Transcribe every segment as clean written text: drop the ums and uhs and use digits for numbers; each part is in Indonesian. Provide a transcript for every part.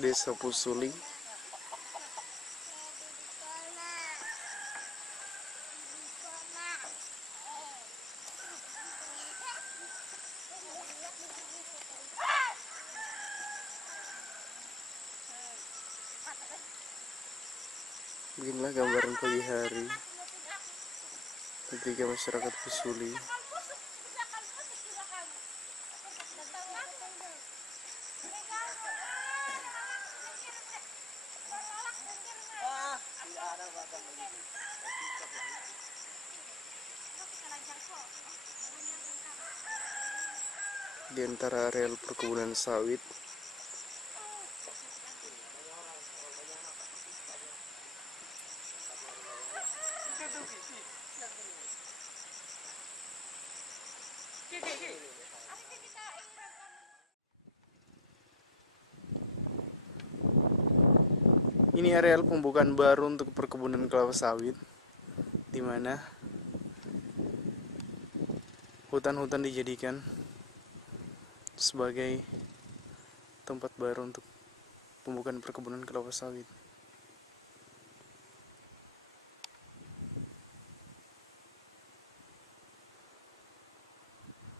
Desa Pusuli. Beginilah gambaran pagi hari ketika masyarakat Pusuli di antara areal perkebunan sawit. Ini areal pembukaan baru untuk perkebunan kelapa sawit, di mana hutan-hutan dijadikan sebagai tempat baru untuk pembukaan perkebunan kelapa sawit.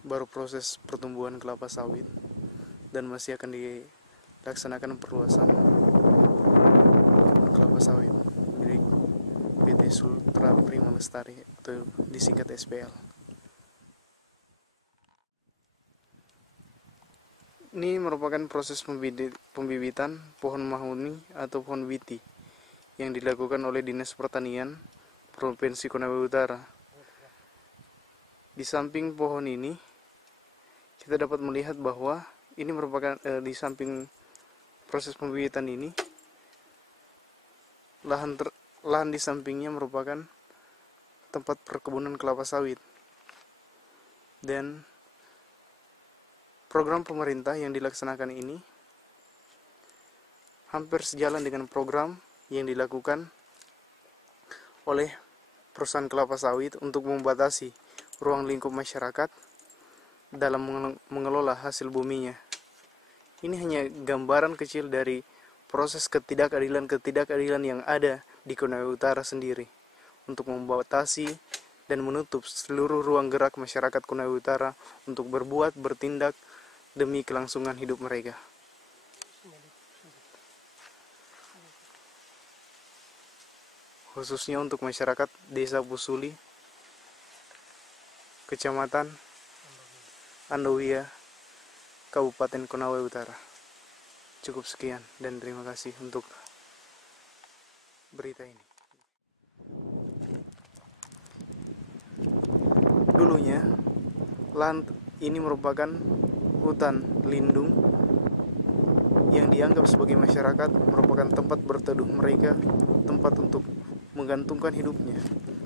Baru proses pertumbuhan kelapa sawit dan masih akan dilaksanakan perluasan kelapa sawit milik PT Sultra Prima Lestari atau disingkat SPL. Ini merupakan proses pembibitan pohon mahuni atau pohon witi yang dilakukan oleh Dinas Pertanian Provinsi Konawe Utara. Di samping pohon ini kita dapat melihat bahwa ini merupakan di samping proses pembibitan ini, lahan di sampingnya merupakan tempat perkebunan kelapa sawit. Dan program pemerintah yang dilaksanakan ini hampir sejalan dengan program yang dilakukan oleh perusahaan kelapa sawit untuk membatasi ruang lingkup masyarakat dalam mengelola hasil buminya. Ini hanya gambaran kecil dari proses ketidakadilan yang ada di Konawe Utara sendiri untuk membatasi dan menutup seluruh ruang gerak masyarakat Konawe Utara untuk bertindak demi kelangsungan hidup mereka. Khususnya untuk masyarakat Desa Pusuli, Kecamatan Andowia, Kabupaten Konawe Utara. Cukup sekian dan terima kasih untuk berita ini. Dulunya, lahan ini merupakan hutan lindung yang dianggap sebagai masyarakat merupakan tempat berteduh mereka, tempat untuk menggantungkan hidupnya.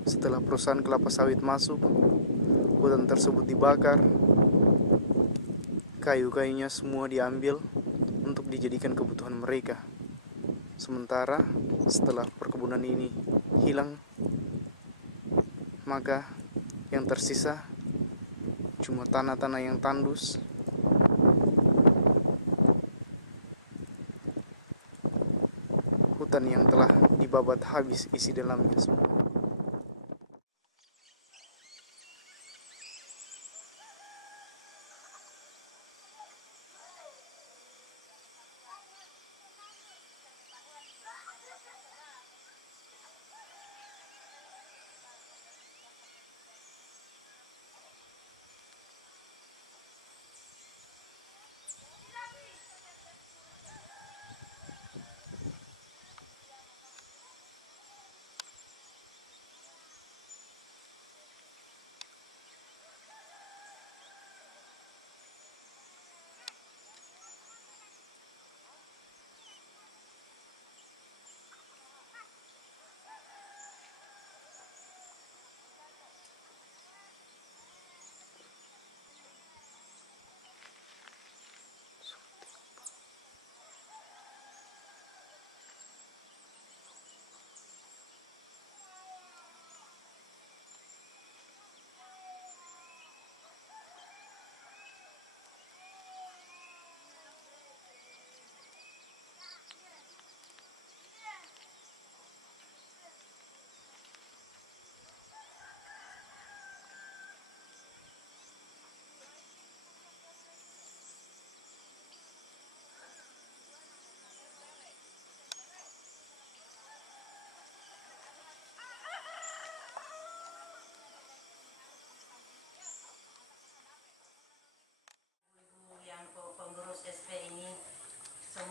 Setelah perusahaan kelapa sawit masuk, hutan tersebut dibakar, kayu-kayunya semua diambil untuk dijadikan kebutuhan mereka. Sementara setelah perkebunan ini hilang, maka yang tersisa cuma tanah-tanah yang tandus, hutan yang telah dibabat habis isi dalamnya semua.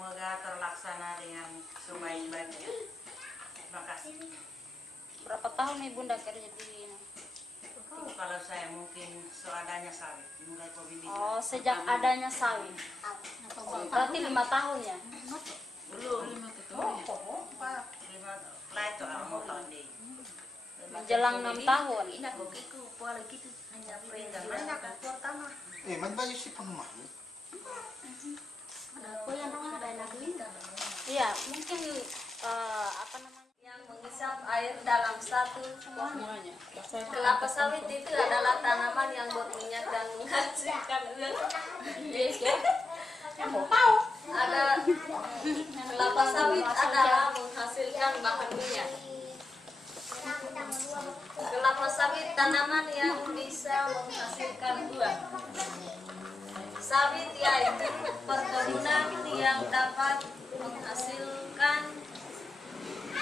Semoga terlaksana dengan sebaik-baiknya. Terima kasih. Berapa tahun nih Bunda kerja di ini? Kalau saya mungkin seadanya sawit, mulai pembibit. Oh, sejak adanya sawit. Berarti 5 tahun ya? Belum. Lah itu mau tahun deh. Menjelang 6 tahun. Ini aku kiku, pola gitu. Hanya perintah mana kan pertama. Man bayo si pangmah. Aku yang ada lagi. Iya, mungkin apa namanya? Yang mengisap air dalam satu pohon. Kelapa sawit itu adalah tanaman yang berminyak dan menghasilkan uang. Ada kelapa sawit adalah menghasilkan bahan minyak. Kelapa sawit tanaman yang bisa menghasilkan buah. Sawit yaitu perkebunan yang dapat menghasilkan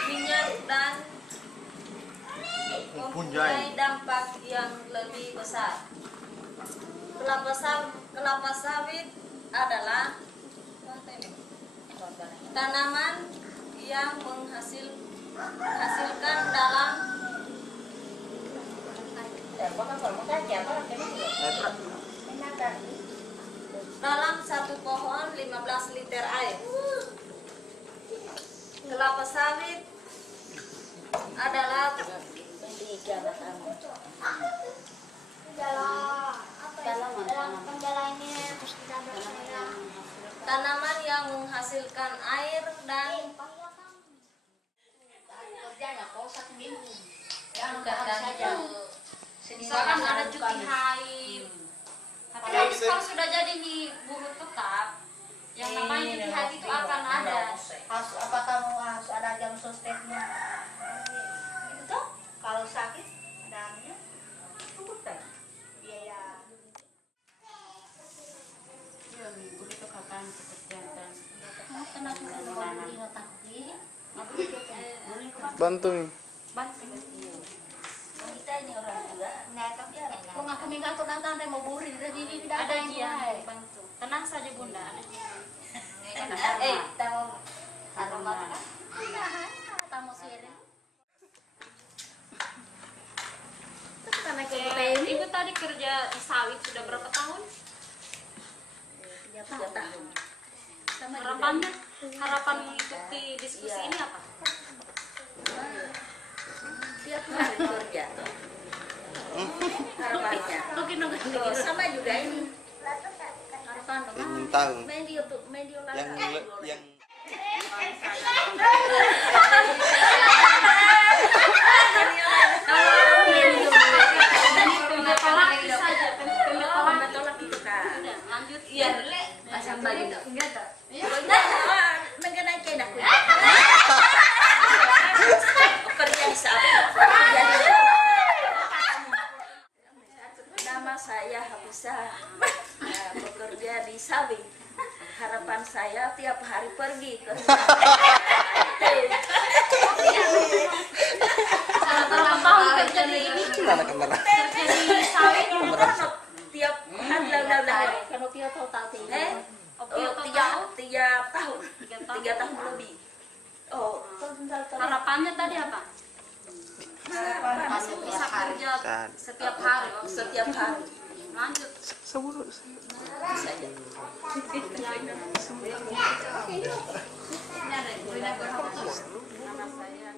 minyak dan mempunyai dampak yang lebih besar. Kelapa sawit adalah tanaman yang menghasilkan dalam satu pohon 15 liter air. Kelapa sawit adalah tanaman yang menghasilkan air dan Misalkan ada cuti haid. Tapi nanti kalau sudah jadi nih buruh tetap, yang namanya cuti haid itu akan ada. Harus apa kamu harus ada jam sosteknya? Itu tuh kalau sakit ada anunya. Tunggu biaya. Iya, buruh itu kapan kegiatan. Bantu nih. Bantu. kita ini orang tua. Kung ako minga to nantan mau burin ini ada yang bantu. Tenang saja Bunda, ada yang tamu aroma tamu siri. Ibu tadi kerja di sawit sudah berapa tahun? 3 tahun. Harapan mengikuti diskusi ini apa? Tiap hari kerja. Harapannya. Tuh, sama juga ini. Harapan Ingin tahu Medio yang lanjut iya, pasang baju dong. Mengenai kena kerja di sawit. Nama saya Hafizah, bekerja di sawit. Harapan saya tiap hari pergi ke berapa tahun kerja di ini? mana kamera? Kerja di sawit tiap hari lah kalau dia total tiap tahun 3 tahun lebih. Oh, harapannya tadi apa? Bisa kerja setiap hari. setiap hari. Lanjut. Saburo. Saja. Ini ada nama saya